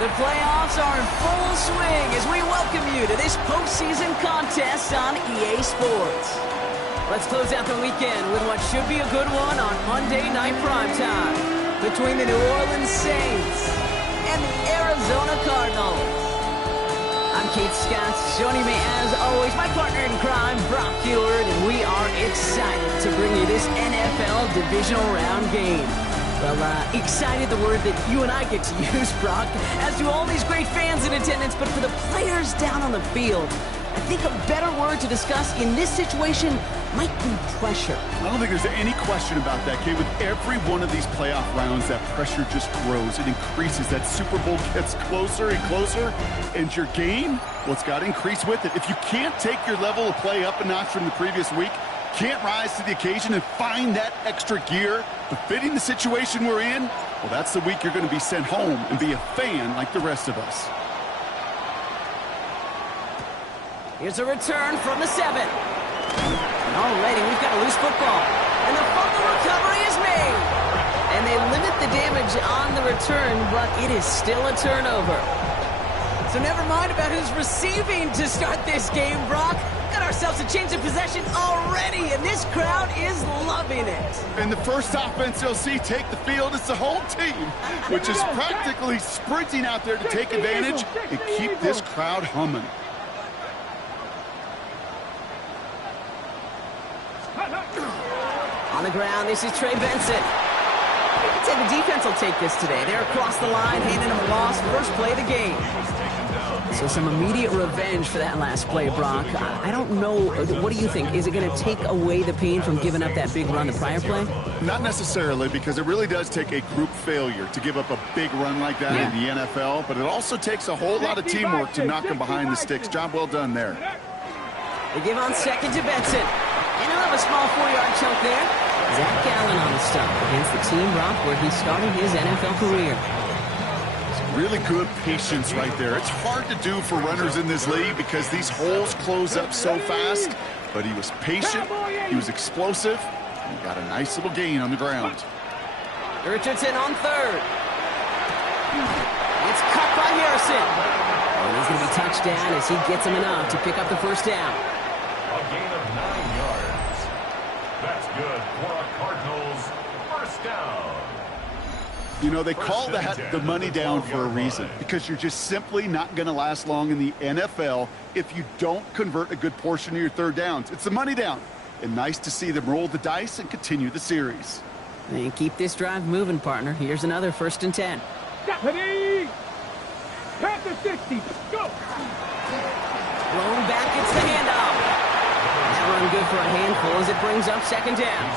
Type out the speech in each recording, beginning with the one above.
The playoffs are in full swing as we welcome you to this postseason contest on EA Sports. Let's close out the weekend with what should be a good one on Monday Night Primetime between the New Orleans Saints and the Arizona Cardinals. I'm Keith Scott. Joining me as always, my partner in crime, Brock Heward, and we are excited to bring you this NFL Divisional Round game. Well, excited, the word that you and I get to use, Brock, as do all these great fans in attendance, but for the players down on the field, I think a better word to discuss in this situation might be pressure. I don't think there's any question about that, Kate. With every one of these playoff rounds, that pressure just grows. It increases. That Super Bowl gets closer and closer, and your game, well, it's got to increase with it. If you can't take your level of play up a notch from the previous week, can't rise to the occasion and find that extra gear befitting the situation we're in, well, that's the week you're going to be sent home and be a fan like the rest of us. Here's a return from the 7. Alrighty, we've got a loose football. And the fumble recovery is made. And they limit the damage on the return, but it is still a turnover. So never mind about who's receiving to start this game, Brock. Got ourselves a change of possession already, and this crowd is loving it. And the first offense you'll see take the field is the whole team, which is practically sprinting out there to take advantage and keep this crowd humming. On the ground, this is Trey Benson. I'd say the defense will take this today. They're across the line, handing them a loss. First play of the game. So some immediate revenge for that last play, Brock. I don't know. What do you think? Is it going to take away the pain from giving up that big run the prior play? Not necessarily, because it really does take a group failure to give up a big run like that in the NFL. But it also takes a whole lot of teamwork to knock them behind the sticks. Job well done there. They give on second to Benson. And he'll have a small 4-yard chunk there. Zach Gallen on the stop against the team, Brock, where he started his NFL career. Really good patience right there. It's hard to do for runners in this league because these holes close up so fast. But he was patient, he was explosive, and he got a nice little gain on the ground. Richardson on third. It's cut by Harrison. And he's going to be touched down as he gets him enough to pick up the first down. A gain of 9 yards. That's good for a Cardinals first down. You know, they call that the money down for a reason, because you're just simply not going to last long in the NFL if you don't convert a good portion of your third downs. It's the money down. And nice to see them roll the dice and continue the series. And keep this drive moving, partner. Here's another 1st and 10. Ready? Pass the 60. Go. Rolling back, it's the handoff. That run good for a handful as it brings up 2nd down.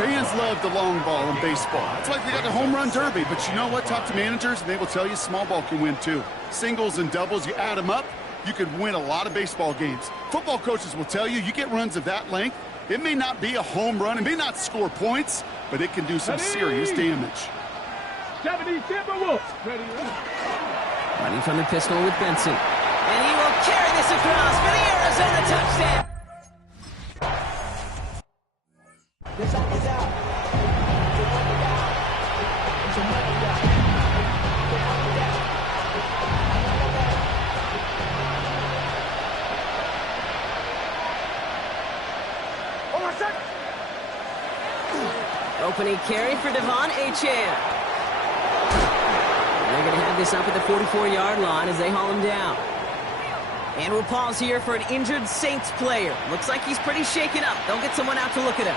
Fans love the long ball in baseball. It's like they got the home run derby, but you know what? Talk to managers, and they will tell you small ball can win too. Singles and doubles, you add them up, you can win a lot of baseball games. Football coaches will tell you, you get runs of that length, it may not be a home run, it may not score points, but it can do some serious damage. 70 Timberwolves. Ready? Running from the pistol with Benson. And he will carry this across for the Arizona touchdown. This out is out. Opening carry for Devon Achane. They're going to have this up at the 44-yard line as they haul him down. And we'll pause here for an injured Saints player. Looks like he's pretty shaken up. They'll get someone out to look at him.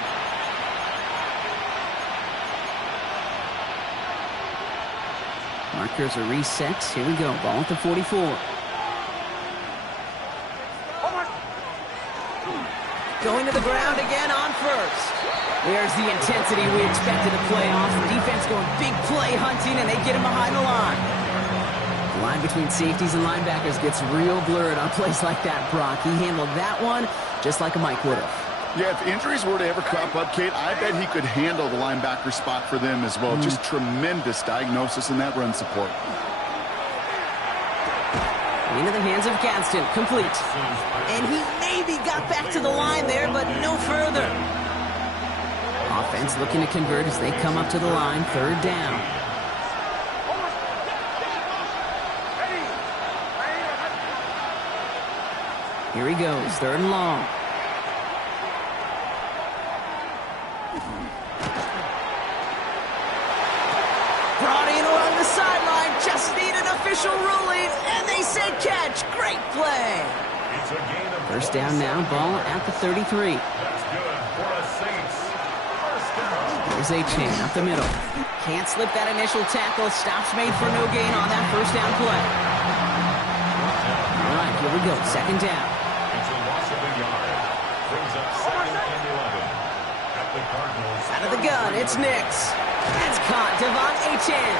Markers are reset. Here we go. Ball at the 44. Going to the ground again on first. There's the intensity we expect in the playoffs. The defense going big play hunting, and they get him behind the line. The line between safeties and linebackers gets real blurred on plays like that, Brock. He handled that one just like a Mike would have. Yeah, if injuries were to ever crop up, Kate, I bet he could handle the linebacker spot for them as well. Just tremendous diagnosis in that run support. Into the hands of Gadsden, complete. And he maybe got back to the line there, but no further. Offense looking to convert as they come up to the line, third down. Here he goes, third and long. Brought in along the sideline, just need an official ruling, and they say catch. Great play. First down now, ball at the 33. That's good for a Saints. First down. Here's A-Chain up the middle. Can't slip that initial tackle. Stops made for no gain on that first down play. All right, here we go, second down. It's a loss of a yard. Brings up 2nd and 11. At the Cardinals. Out of the gun, it's Nix. That's caught, Devon A-Chain.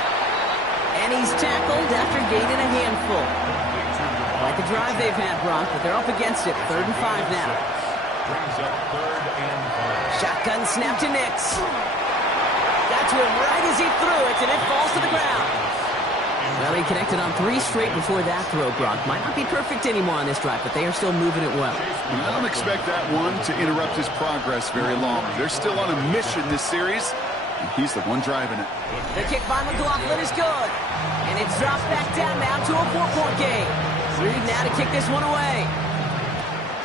And he's tackled after gaining a handful. Like the drive they've had, Brock, but they're up against it. 3rd and 5 now. Brings up 3rd and 5. Shotgun snap to Nix. Got to him right as he threw it, and it falls to the ground. Well, he connected on 3 straight before that throw, Brock. Might not be perfect anymore on this drive, but they are still moving it well. And I don't expect that one to interrupt his progress very long. They're still on a mission this series, and he's the one driving it. The kick by McLaughlin is good. And it's dropped back down now to a 4-point game. Reed now to kick this one away.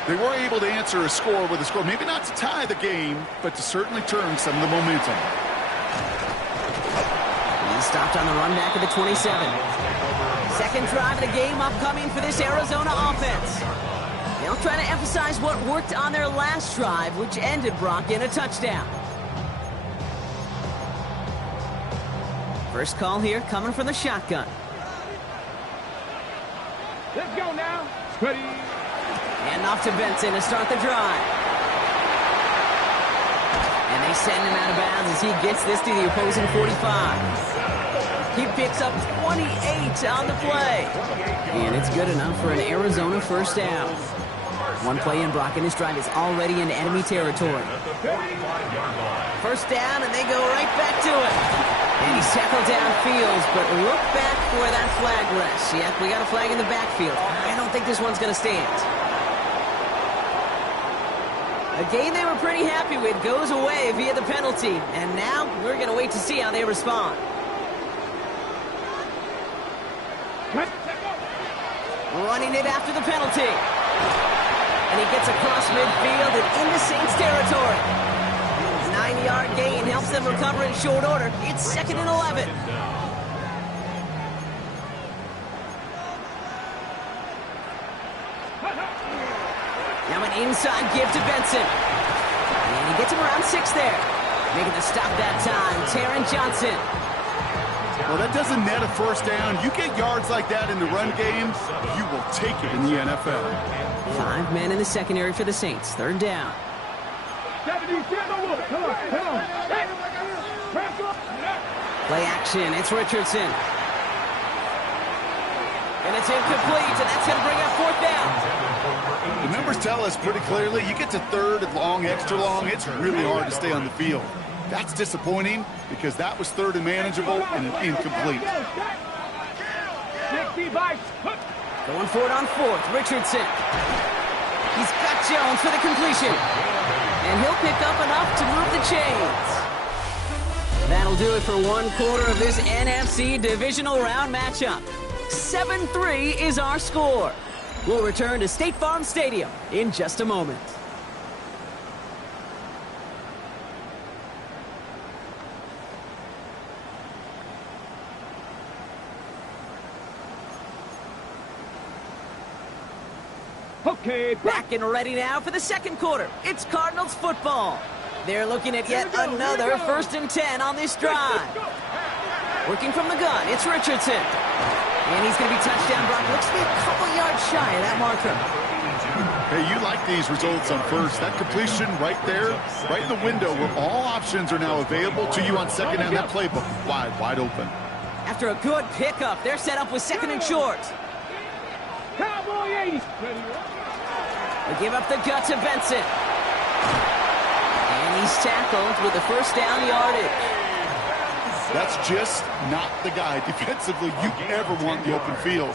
They were able to answer a score with a score, maybe not to tie the game, but to certainly turn some of the momentum. He stopped on the run back of the 27. Second drive of the game upcoming for this Arizona offense. They'll try to emphasize what worked on their last drive, which ended, Brock, in a touchdown. First call here coming from the shotgun. Let's go now. Ready. And off to Benson to start the drive. And they send him out of bounds as he gets this to the opposing 45. He picks up 28 on the play. And it's good enough for an Arizona first down. One play in, Brock, and this drive is already in enemy territory. First down, and they go right back to it. And he's tackled downfield, but look back where that flag rests. Yep, we got a flag in the backfield. I don't think this one's going to stand. A game they were pretty happy with goes away via the penalty. And now we're going to wait to see how they respond. Running it after the penalty. And he gets across midfield and into Saints territory. 9-yard gain helps them recover in short order. It's 2nd and 11. Now an inside give to Benson. And he gets him around 6 there. Making the stop that time, Taron Johnson. Well, that doesn't net a first down. You get yards like that in the run game, you will take it in the NFL. 5 men in the secondary for the Saints. 3rd down. 70, come on. Hey. Play action. It's Richardson. And it's incomplete, and that's going to bring up 4th down. The numbers tell us pretty clearly, you get to 3rd and long, extra long, it's really hard to stay on the field. That's disappointing because that was 3rd and manageable and an incomplete. Going for it on 4th, Richardson. He's got Jones for the completion. And he'll pick up enough to move the chains. That'll do it for 1 quarter of this NFC Divisional Round matchup. 7-3 is our score. We'll return to State Farm Stadium in just a moment. Okay, Back and ready now for the 2nd quarter. It's Cardinals football. They're looking at yet another 1st and 10 on this drive. Working from the gun, it's Richardson. And he's going to be touchdown. Brock looks to be a couple yards shy of that marker. Hey, you like these results on 1st. That completion right there, right in the window where all options are now available to you on 2nd down. That playbook wide open. After a good pickup, they're set up with 2nd and short. Cowboy 80. They give up the gut to Benson. And he's tackled with the first down yardage. That's just not the guy defensively you ever want in the open field.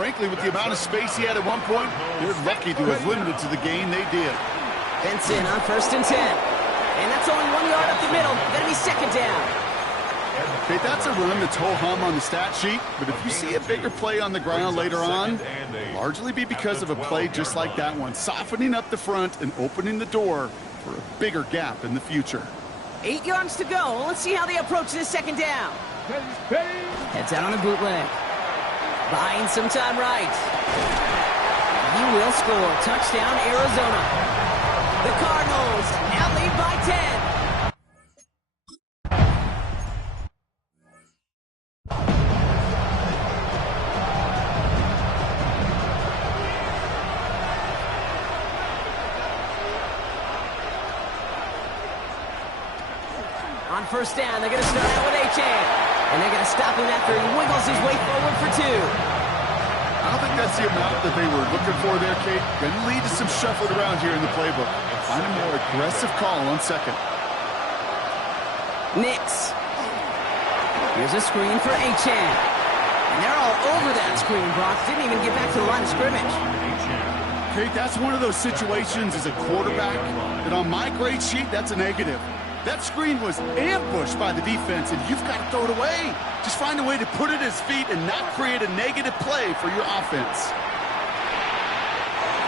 frankly, with the amount of space he had at one point, they're lucky to have limited to the gain they did. Benson on 1st and 10. And that's only 1 yard up the middle. Gonna be 2nd down. Okay, that's a run that's ho-hum on the stat sheet, but if you see a bigger play on the ground later on, largely be because of a play just like that one, softening up the front and opening the door for a bigger gap in the future. 8 yards to go. Let's see how they approach this 2nd down. Heads out on a bootleg. Buying some time right. He will score. Touchdown, Arizona. The Cardinals now lead by 10. On 1st down, they're going to start out with A-Chan. And they're going to stop him after he wiggles his way forward for 2. I don't think that's the amount that they were looking for there, Kate. Going to lead to some shuffling around here in the playbook. Find a more aggressive call on 2nd. Nix. Here's a screen for A-Chan. And they're all over that screen, Brock. Didn't even get back to the line of scrimmage. Kate, that's one of those situations as a quarterback that on my grade sheet, that's a negative. That screen was ambushed by the defense, and you've got to throw it away. Just find a way to put it at his feet and not create a negative play for your offense.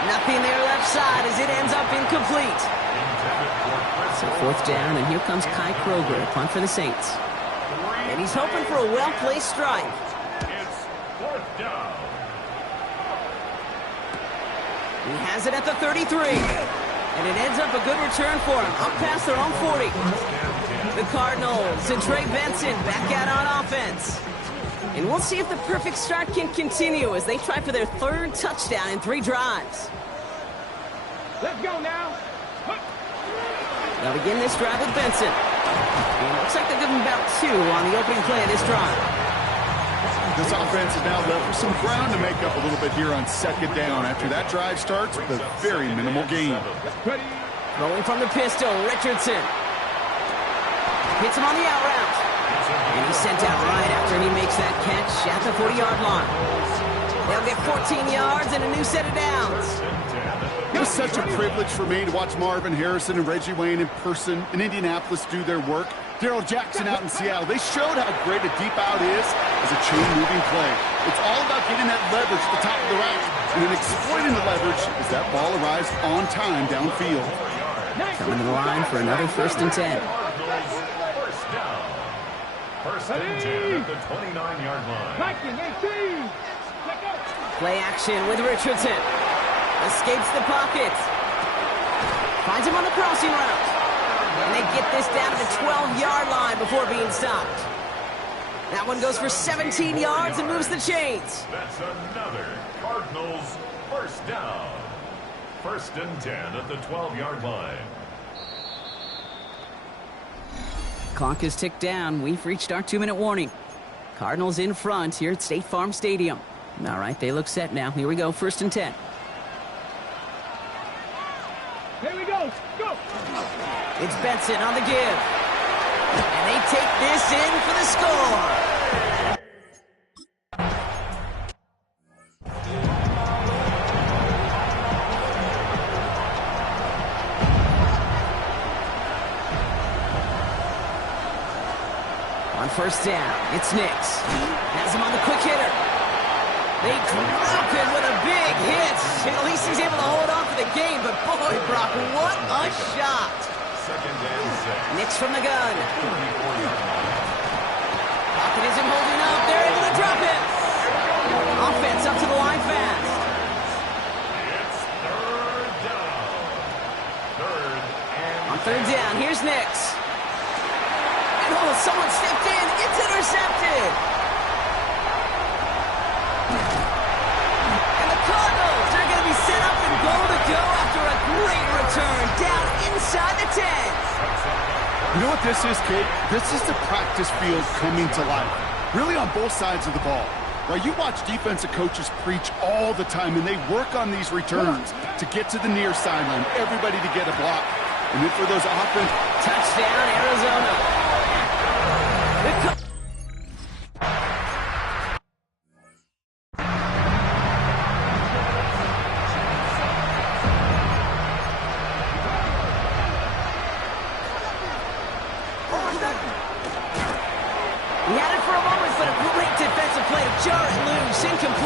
Nothing there left side as it ends up incomplete. So 4th down, and here comes Kai Kroger to punt for the Saints. And he's hoping for a well-placed strike. It's 4th down. He has it at the 33. And it ends up a good return for him, up past their own 40. The Cardinals and Trey Benson back out on offense. And we'll see if the perfect start can continue as they try for their 3rd touchdown in 3 drives. Let's go now. They'll begin this drive with Benson. And it looks like they'll give him about 2 on the opening play of this drive. This offense is now left with some ground to make up a little bit here on 2nd down after that drive starts with a very minimal gain. Rolling from the pistol, Richardson. Hits him on the out route. And he's sent out right after he makes that catch at the 40-yard line. They'll get 14 yards and a new set of downs. It was such a privilege for me to watch Marvin Harrison and Reggie Wayne in person in Indianapolis do their work. Daryl Jackson out in Seattle, they showed how great a deep out is as a chain-moving play. It's all about getting that leverage at the top of the route and then exploiting the leverage as that ball arrives on time downfield. Coming to the line for another 1st and 10. 1st down. 1st and 10 at the 29-yard line. Play action with Richardson. Escapes the pocket. Finds him on the crossing route. And they get this down to the 12-yard line before being stopped. That one goes for 17 yards and moves the chains. That's another Cardinals 1st down. 1st and 10 at the 12-yard line. Clock is ticked down. We've reached our 2-minute warning. Cardinals in front here at State Farm Stadium. All right, they look set now. Here we go, 1st and 10. Here we go. Go. It's Benson on the give. And they take this in for the score. On 1st down, it's Nix. Has him on the quick hitter. They drop it with a big hit. At least he's able to hold on for the game, but boy, Brock, what a shot. 2nd and 6. Nix from the gun. Pocket isn't holding up. They're able to drop it. Offense up to the line fast. It's 3rd down. 3rd and On 3rd down, here's Nix. And oh, someone stepped in. It's intercepted. And the Cardinals are going to be set up and goal to go after a great return down inside the 10. You know what this is, Kate? This is the practice field coming to life. Really on both sides of the ball. Right, you watch defensive coaches preach all the time, and they work on these returns to get to the near sideline, everybody to get a block. And then for those offense... Touchdown, Arizona.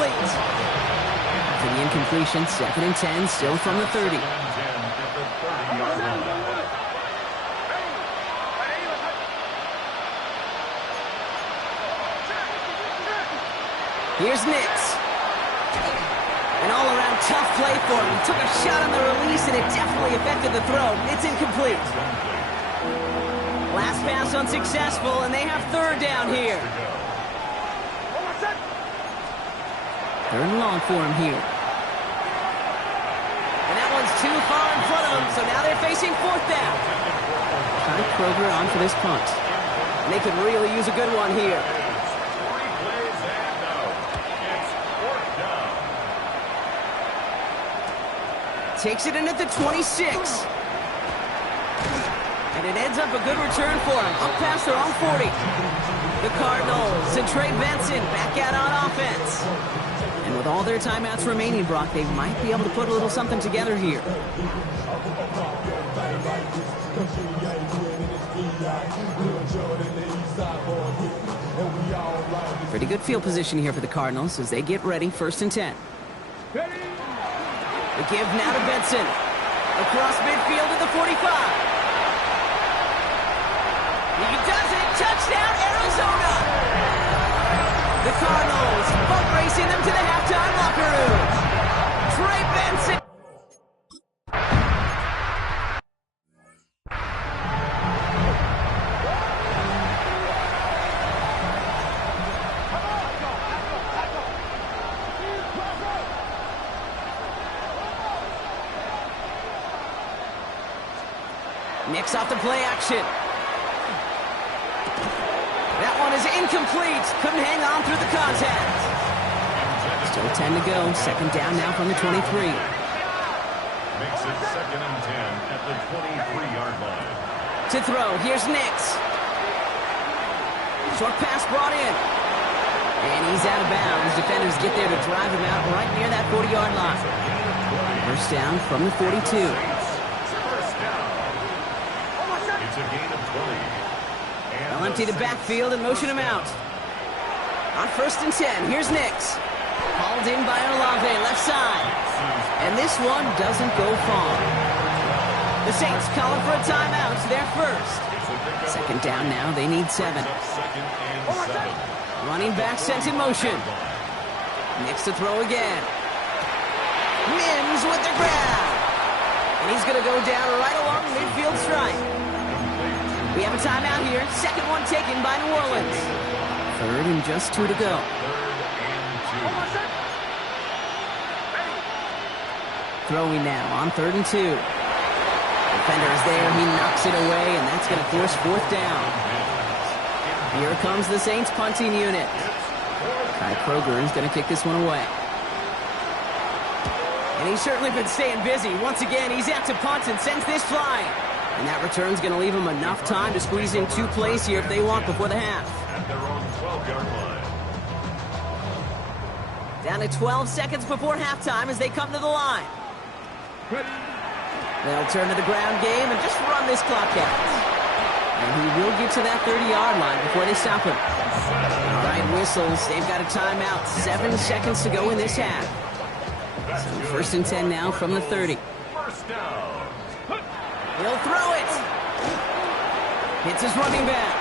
incomplete. For the incompletion, 2nd and 10, still from the 30. Here's Nix. An all-around tough play for him. He took a shot on the release, and it definitely affected the throw. It's incomplete. Last pass unsuccessful, and they have 3rd down here. 3rd and long for him here. And that one's too far in front of them, so now they're facing 4th down. Kyle Kroger on for this punt. And they could really use a good one here. Takes it in at the 26. And it ends up a good return for him. Up past their own 40. The Cardinals and Trey Benson back out on offense. And with all their timeouts remaining, Brock, they might be able to put a little something together here. Pretty good field position here for the Cardinals as they get ready. 1st and 10. The give now to Benson. Across midfield at the 45. He does it. Touchdown, Arizona. The Cardinals boat racing them to the halftime locker room. Trey Benson. Nix off the play action. That one is incomplete. Couldn't hang on through the contact. Still 10 to go. 2nd down now from the 23. Makes it 2nd and 10 at the 23-yard line. To throw, here's Nix. Short pass brought in. And he's out of bounds. Defenders get there to drive him out right near that 40-yard line. 1st down from the 42. It's a gain of 20. They'll empty the backfield and motion him out. On 1st and 10, here's Nix. Hauled in by Olave, left side. And this one doesn't go far. The Saints calling for a timeout. They're 1st. 2nd down now. They need 7. Running back sent in motion. Nix to throw again. Mims with the grab. And he's going to go down right along the midfield stripe. We have a timeout here. 2nd one taken by New Orleans. 3rd and just 2 to go. Throwing now on 3rd and 2. Defender is there. He knocks it away, and that's going to force 4th down. Here comes the Saints punting unit. Kyle Kroger is going to kick this one away. And he's certainly been staying busy. Once again, he's out to punt and sends this flying. And that return's going to leave them enough time to squeeze in 2 plays here if they want before the half. At their own 12-yard line. Down to 12 seconds before halftime as they come to the line. They'll turn to the ground game and just run this clock out. And he will get to that 30-yard line before they stop him. All right, whistles. They've got a timeout. 7 seconds to go in this half. So 1st and 10 now from the 30. 1st down. He'll throw it. Hits his running back.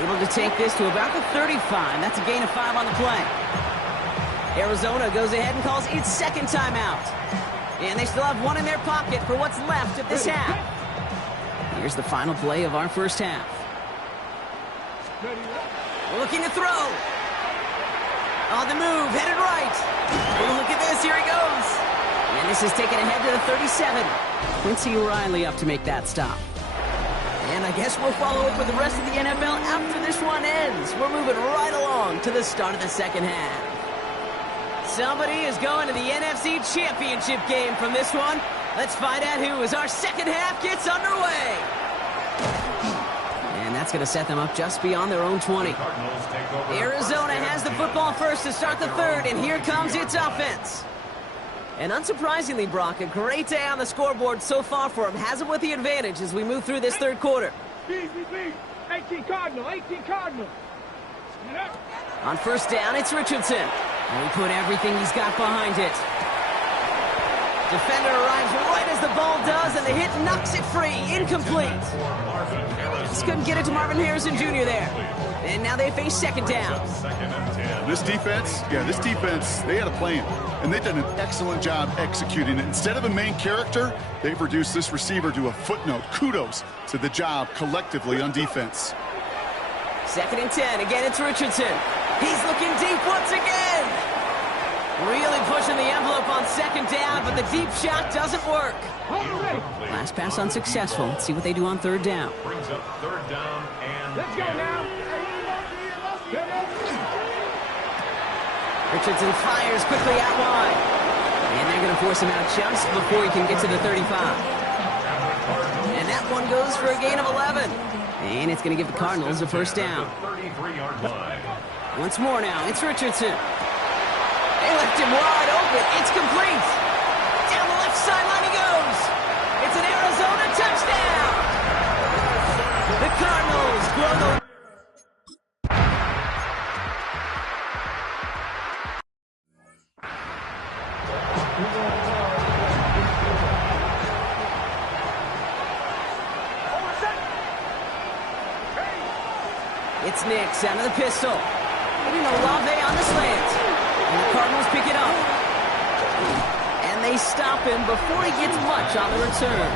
Able to take this to about the 35. That's a gain of 5 on the play. Arizona goes ahead and calls its 2nd timeout. And they still have 1 in their pocket for what's left of this half. Here's the final play of our 1st half. Looking to throw. On the move, headed right. Oh, look at this, here he goes. And this is taken ahead to the 37. Quincy Riley up to make that stop. And I guess we'll follow up with the rest of the NFL after this one ends. We're moving right along to the start of the 2nd half. Somebody is going to the NFC Championship game from this one. Let's find out who as our 2nd half gets underway. And that's going to set them up just beyond their own 20. Arizona has the football first to start the 3rd, and here comes its offense. And unsurprisingly, Brock, a great day on the scoreboard so far for him. Has him with the advantage as we move through this 3rd quarter. 18 Cardinal, 18 Cardinal. On 1st down, it's Richardson. And he put everything he's got behind it. Defender arrives right as the ball does, and the hit knocks it free. Incomplete. Just couldn't get it to Marvin Harrison Jr. there. And now they face second down. This defense, they had a plan. And they've done an excellent job executing it. Instead of a main character, they've reduced this receiver to a footnote. Kudos to the job collectively on defense. Second and 10. Again, it's Richardson. He's looking deep once again. Really pushing the envelope on second down, but the deep shot doesn't work. Last pass unsuccessful. Let's see what they do on third down. Brings up third down and Let's go now. Richardson fires quickly out wide. And they're going to force him out just before he can get to the 35. And that one goes for a gain of 11. And it's going to give the Cardinals a first down. 33-yard line. Once more now, it's Richardson. They left him wide open. It's complete. Down the left sideline he goes. It's an Arizona touchdown. The Cardinals grow the... It's Nix out of the pistol. Getting Olave on the slant. And the Cardinals pick it up. And they stop him before he gets much on the return.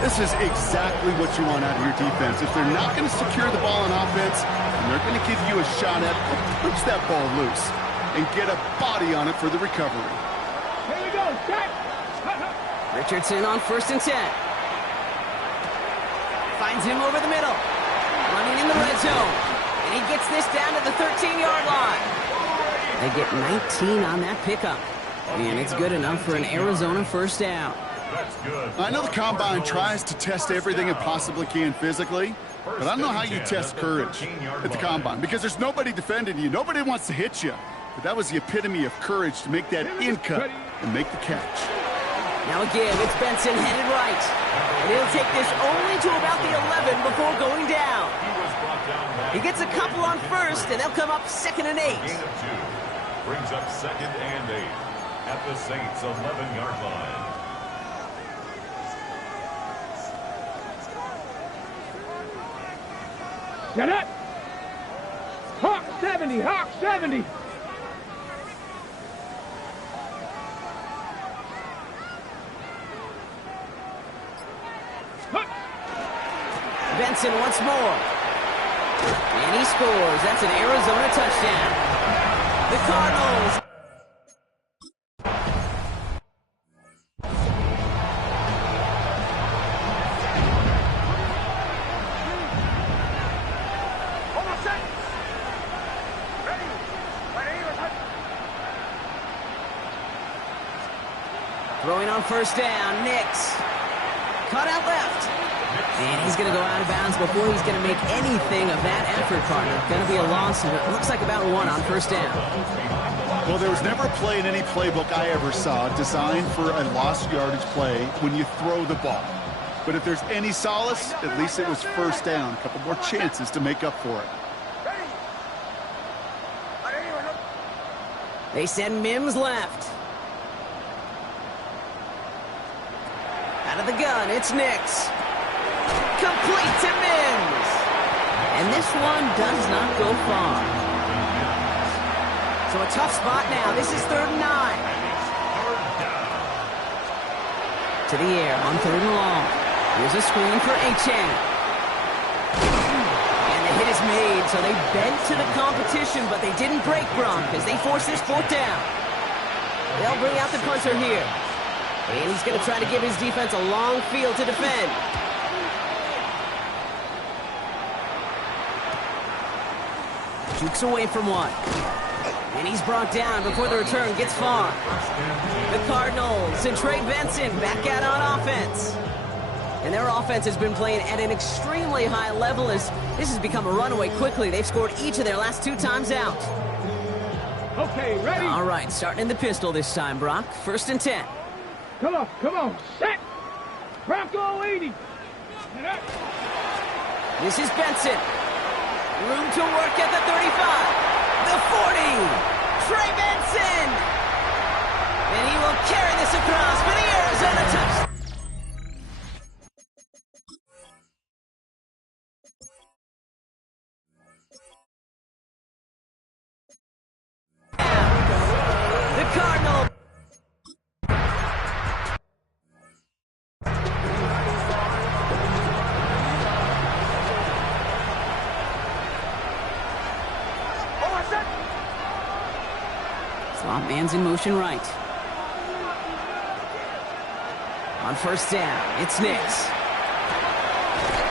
This is exactly what you want out of your defense. If they're not going to secure the ball on offense, and they're going to give you a shot at it, push that ball loose and get a body on it for the recovery. Here we go. Set. Richardson on first and 10. Finds him over the middle. Running in the red zone. And he gets this down to the 13-yard line. They get 19 on that pickup. And it's good enough for an Arizona first down. That's good. I know the Combine tries to test everything it possibly can physically, but I don't know how you test courage at the Combine, because there's nobody defending you. Nobody wants to hit you. But that was the epitome of courage to make that in cut and make the catch. Now again, it's Benson headed right. And he'll take this only to about the 11 before going down. He gets a couple on first, and they'll come up second and 8. Gain of 2. Brings up second and 8 at the Saints' 11-yard line. Get it. Hawk 70. Hawk 70. Benson once more. And he scores. That's an Arizona touchdown. The Cardinals. Throwing on first down, Nix. Cut out left. And he's going to go out of bounds before he's going to make anything of that effort, partner. Going to be a loss, and it looks like about 1 on first down. Well, there was never a play in any playbook I ever saw designed for a lost yardage play when you throw the ball. But if there's any solace, at least it was first down. A couple more chances to make up for it. They send Mims left. Out of the gun, it's Nix. Complete to Mims. And this one does not go far. So a tough spot now. This is 3rd and 9. To the air on 3rd and long. Here's a screen for Achane. And the hit is made, so they bent to the competition, but they didn't break Gronk as they force this 4th down. They'll bring out the punter here. And he's going to try to give his defense a long field to defend. Jukes away from one. And he's brought down before the return gets far. The Cardinals and Trey Benson back out on offense. And their offense has been playing at an extremely high level as this has become a runaway quickly. They've scored each of their last 2 times out. Okay, ready? All right, starting in the pistol this time, Brock. 1st and 10. Come on. Set. Bronco 80. This is Benson. Room to work at the 35. The 40. Trey Benson! And he will carry this across for the Arizona touchdown. The Cardinals. Slot man's in motion right. On first down, it's Nix.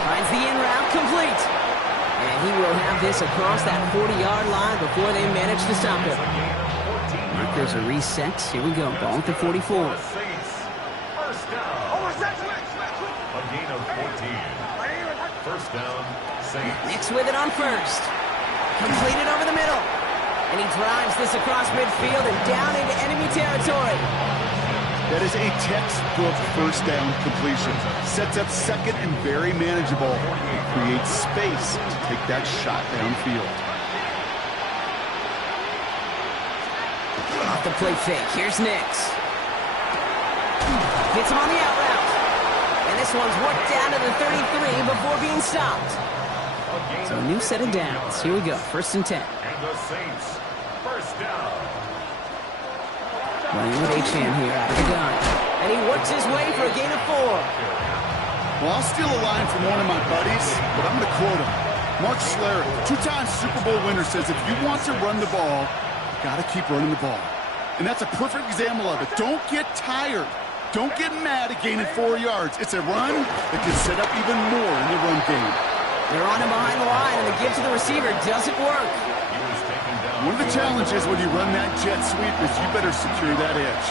Finds the in route complete. And he will have this across that 40-yard line before they manage to stop it. Markers are reset. Here we go. Ball at the 44. First down. A gain of 14. First down, Saints. Nix with it on first. Completed over the middle. And he drives this across midfield and down into enemy territory. That is a textbook first down completion. Sets up second and very manageable. Creates space to take that shot downfield. Off the play fake. Here's Nix. Hits him on the out route. And this one's worked down to the 33 before being stopped. So a new set of downs. Here we go. First and 10. And the Saints, first down. Running with Achane here out of the gun. And he works his way for a gain of 4. Well, I'll steal a line from one of my buddies, but I'm going to quote him. Mark Schlereth, two-time Super Bowl winner, says if you want to run the ball, you got to keep running the ball. And that's a perfect example of it. Don't get tired. Don't get mad at gaining 4 yards. It's a run that can set up even more in the run game. They're on him behind the line, and the give to the receiver doesn't work. One of the challenges when you run that jet sweep is you better secure that edge.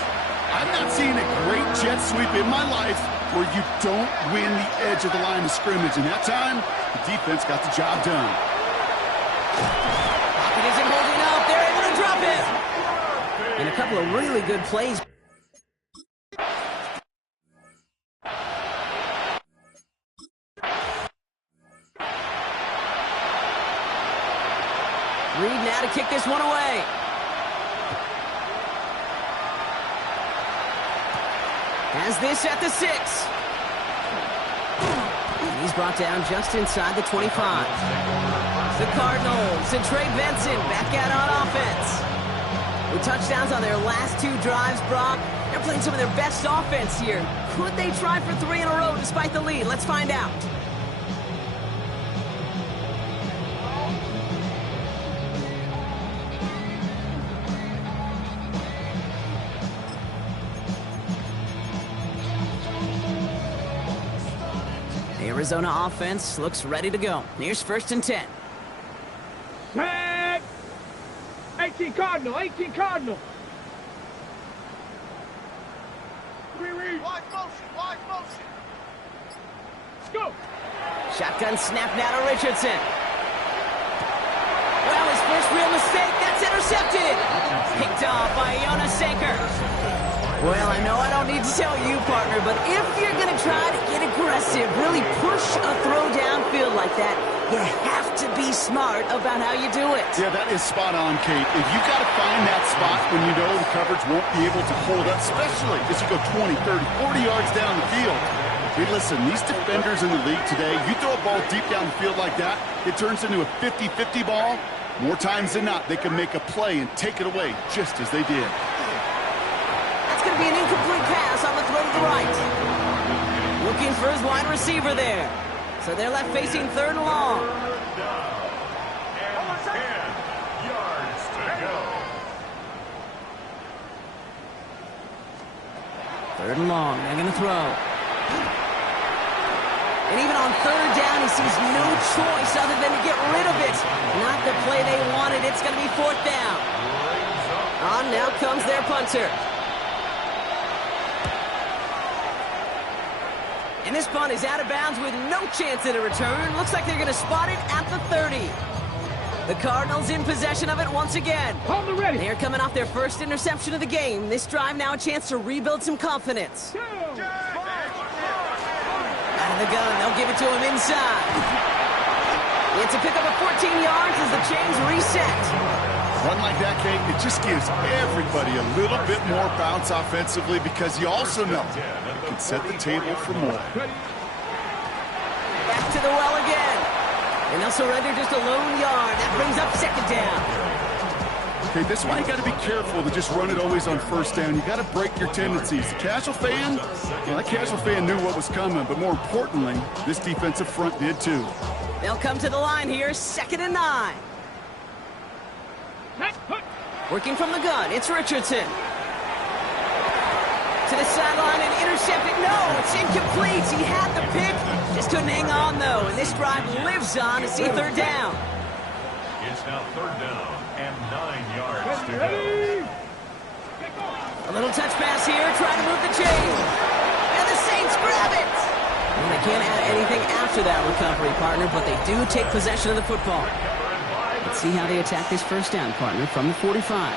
I've not seen a great jet sweep in my life where you don't win the edge of the line of scrimmage. And that time, the defense got the job done. Pocket isn't holding up. They're able to drop it. And a couple of really good plays. Reed now to kick this one away. Has this at the 6. And he's brought down just inside the 25. The Cardinals and Trey Benson back out on offense. With touchdowns on their last 2 drives, Brock, they're playing some of their best offense here. Could they try for 3 in a row despite the lead? Let's find out. Arizona offense looks ready to go. Here's first and 10. Set. 18 Cardinal, 18 Cardinal. Wide motion. Let's go. Shotgun snap now to Richardson. Well, his first real mistake, that's intercepted. Picked off by Jonas Sanker. Well, I know I don't need to tell you, partner, but if you're going to try to get aggressive, really push a throw downfield like that, you have to be smart about how you do it. Yeah, that is spot on, Kate. If you got to find that spot when you know the coverage won't be able to hold up, especially as you go 20, 30, 40 yards down the field. Hey, listen, these defenders in the league today, you throw a ball deep down the field like that, it turns into a 50-50 ball. More times than not, they can make a play and take it away just as they did. That's going to be an incomplete pass on the throw to the right. Looking for his wide receiver there. So they're left facing 3rd and long. And 10 yards to go. 3rd and long. They're going to throw. And even on 3rd down, he sees no choice other than to get rid of it. Not the play they wanted. It's going to be 4th down. On now comes their punter. And this punt is out of bounds with no chance at a return. Looks like they're going to spot it at the 30. The Cardinals in possession of it once again. Hold it ready. They're coming off their first interception of the game. This drive now a chance to rebuild some confidence. Out of the gun, they'll give it to him inside. It's a pickup of 14 yards as the chains reset. Run like that, Kate, it just gives everybody a little bit more bounce offensively because you also know you can set the table for more. Back to the well again. And they'll surrender just a lone yard. That brings up second down. Okay, this is why you got to be careful to just run it always on first down. You got to break your tendencies. The casual fan, well, that casual fan knew what was coming, but more importantly, this defensive front did too. They'll come to the line here, 2nd and 9. Working from the gun, it's Richardson. To the sideline and intercepted. No, it's incomplete. He had the pick. Just couldn't hang on, though. And this drive lives on to see 3rd down. It's now 3rd down and 9 yards to go. A little touch pass here, trying to move the chain. And the Saints grab it. Well, they can't add anything after that recovery, partner, but they do take possession of the football. Let's see how they attack this first down, partner, from the 45.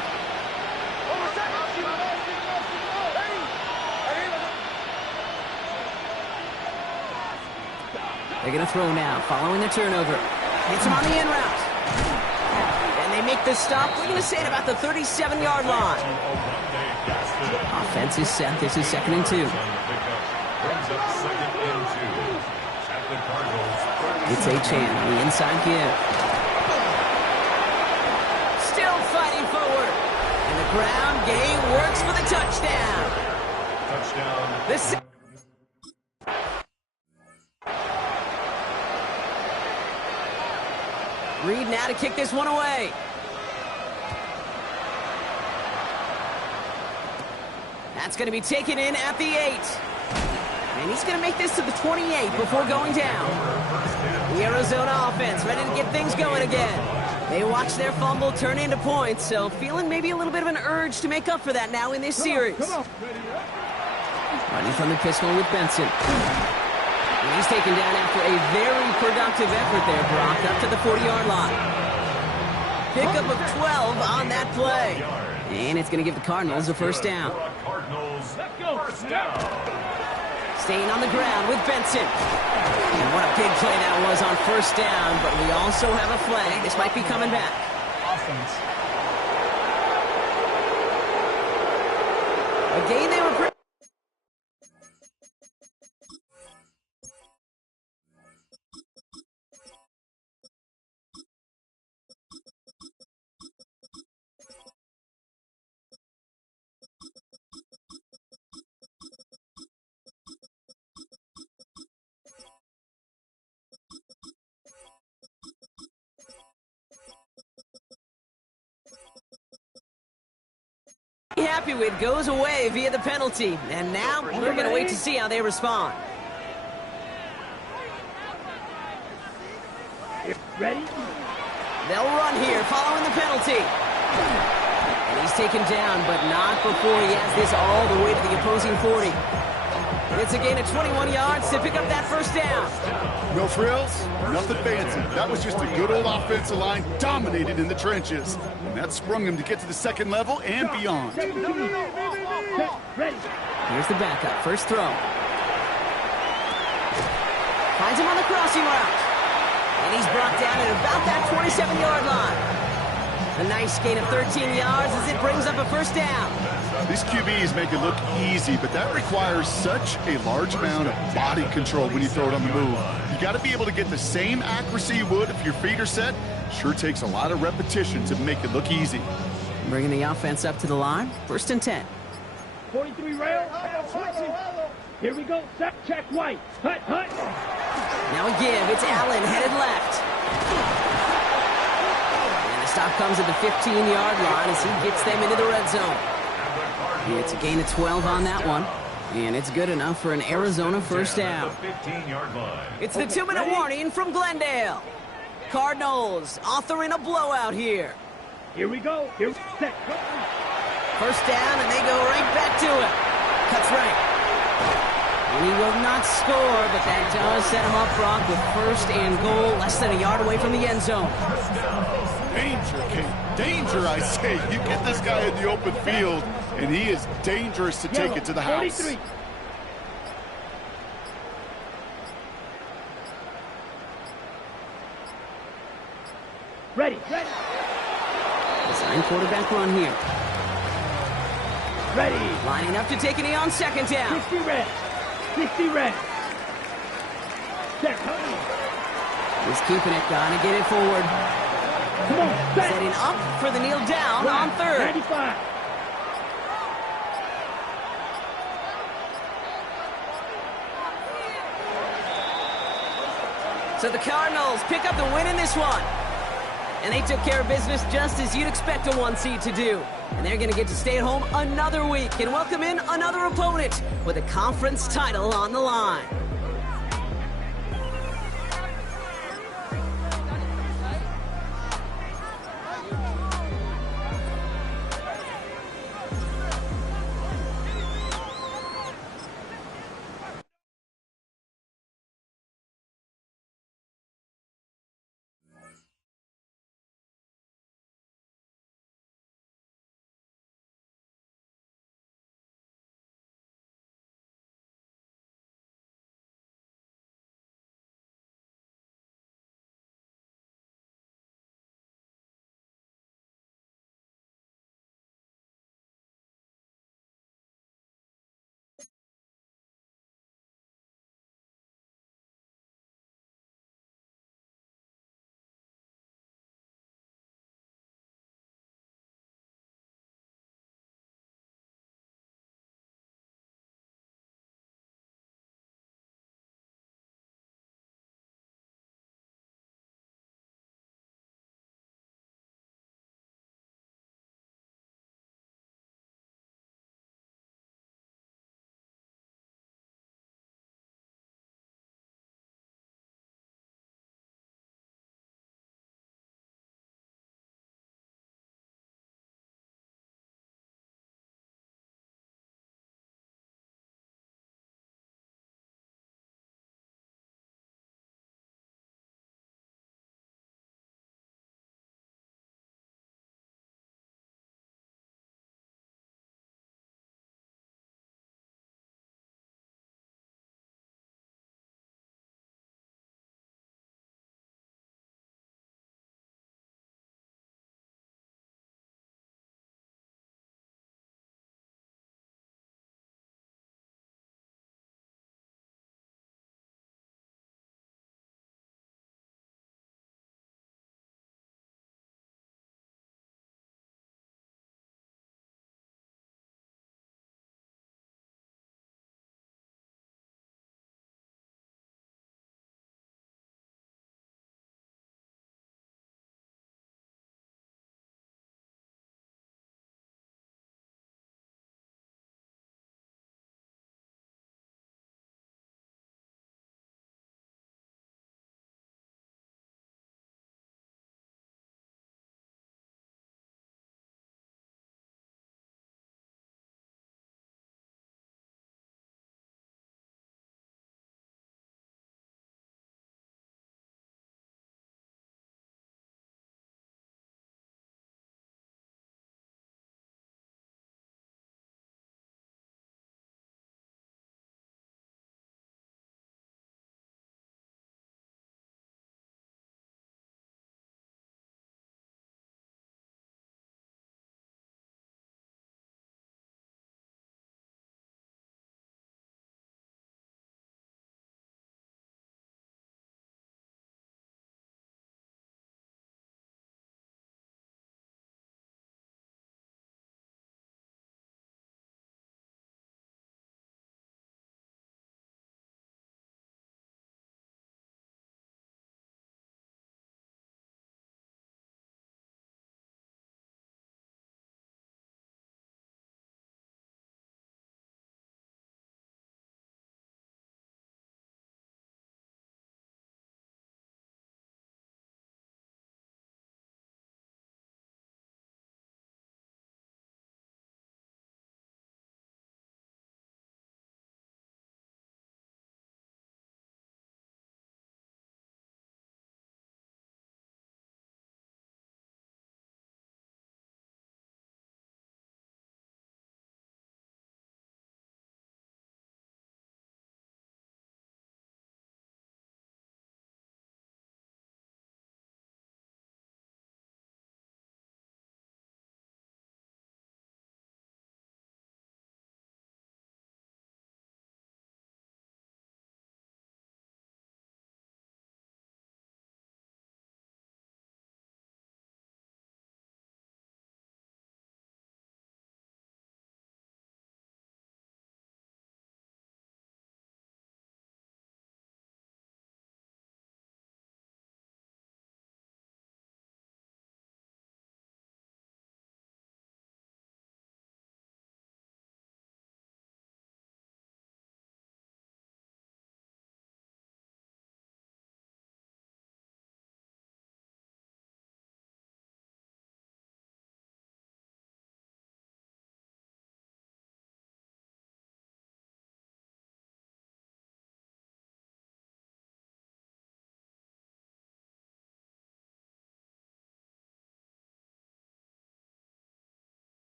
They're going to throw now, following the turnover. Hits him on the in route. And they make the stop, we're going to say at about the 37-yard line. Offense is set. This is 2nd and 2. It's Achane on the inside give. Still fighting forward. And the ground game works for the touchdown. This. Reed now to kick this one away. That's going to be taken in at the 8. And he's going to make this to the 28 before going down. The Arizona offense ready to get things going again. They watch their fumble turn into points, so feeling maybe a little bit of an urge to make up for that now in this series. Running from the pistol with Benson. And he's taken down after a very productive effort there, Brock, up to the 40-yard line. Pickup of 12 on that play. And it's going to give the Cardinals a first down. Staying on the ground with Benson. And what a big play that was on first down, but we also have a flag. This might be coming back. Again, they were pretty... happy with goes away via the penalty. And now we're going to wait to see how they respond. Ready? They'll run here following the penalty. And he's taken down, but not before he has this all the way to the opposing 40. And it's a gain of 21 yards to pick up that first down. No frills, nothing fancy. That was just a good old offensive line dominated in the trenches. And that sprung him to get to the second level and beyond. Here's the backup, first throw. Finds him on the crossing route. And he's brought down at about that 27-yard line. A nice gain of 13 yards as it brings up a first down. These QBs make it look easy, but that requires such a large amount of body control when you throw it on the move. You got to be able to get the same accuracy you would if your feet are set. Sure takes a lot of repetition to make it look easy. Bringing the offense up to the line, 1st and 10. 43 rail. Here we go. Check right. Hut, hut. Now a give. It's Allen headed left. And the stop comes at the 15-yard line as he gets them into the red zone. It's a gain of 12 on that one. And it's good enough for an Arizona first down. It's the 2-minute warning from Glendale. Cardinals authoring a blowout here. Here we go. Here, set. First down, and they go right back to it. Cuts right. And he will not score, but that does set him up, Brock, with 1st and goal, less than a yard away from the end zone. Danger, Kate. Danger, I say. You get this guy in the open field, and he is dangerous to take it to the house. 43. Ready. This Nine quarterback run here. Ready. Lining up to take a knee on second down. 60 reps. 60 reps. Set. Hurry. He's keeping it. Gonna get it forward. Come on. Set. Setting up for the kneel down on third. 95. So the Cardinals pick up the win in this one. And they took care of business just as you'd expect a 1 seed to do. And they're going to get to stay at home another week and welcome in another opponent with a conference title on the line.